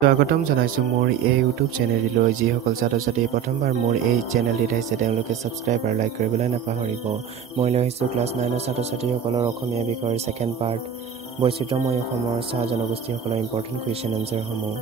স্বাগতম জনাইছো মোৰ এই ইউটিউব চেনেললৈ যিসকল ছাত্ৰ-ছাত্ৰী প্ৰথমবাৰ মোৰ এই চেনেলটিত আহিছে তেওঁলোকে ছাবস্ক্ৰাইব আৰু লাইক কৰিবলৈ নাপাহৰিব। মই লৈ আহিছোঁ ক্লাছ 9ৰ ছাত্ৰ-ছাত্ৰীসকলৰ অসমীয়া বিষয়ৰ ছেকেণ্ড পাৰ্ট বৈচিত্ৰ্যময় অসমৰ চাহ জনগোষ্ঠীসকলৰ ইম্পৰ্টেণ্ট কুৱেশ্যন এনচাৰসমূহ।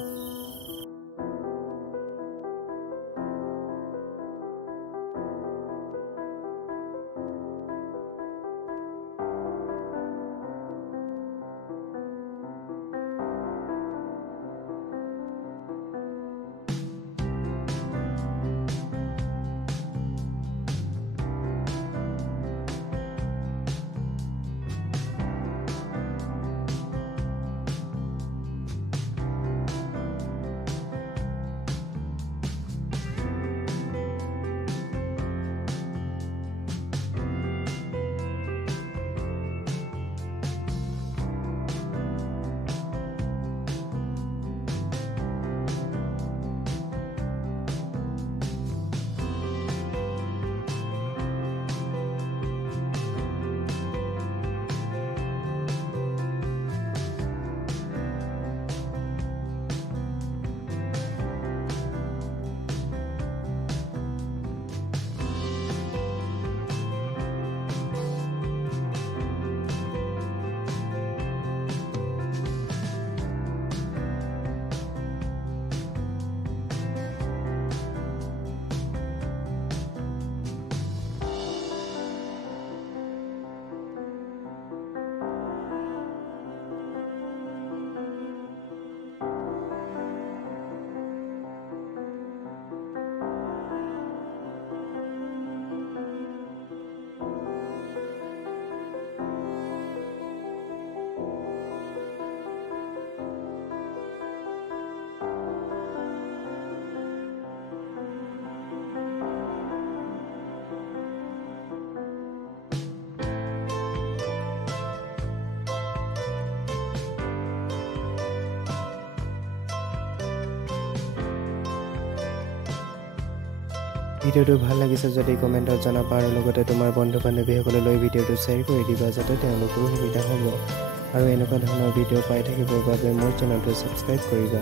ভিডিঅ'টো ভাল লাগিছে যদি কমেণ্টত জনাবা আৰু লগতে তোমাৰ বন্ধু-বান্ধৱীসকললৈ ভিডিঅ'টো শ্বেয়াৰ কৰি দিবা যাতে তেওঁলোকৰো সুবিধা হ'ব আৰু এনেকুৱা ধৰণৰ ভিডিঅ' পাই থাকিবৰ বাবে মোৰ চেনেলটো ছাবস্ক্ৰাইব কৰিবা।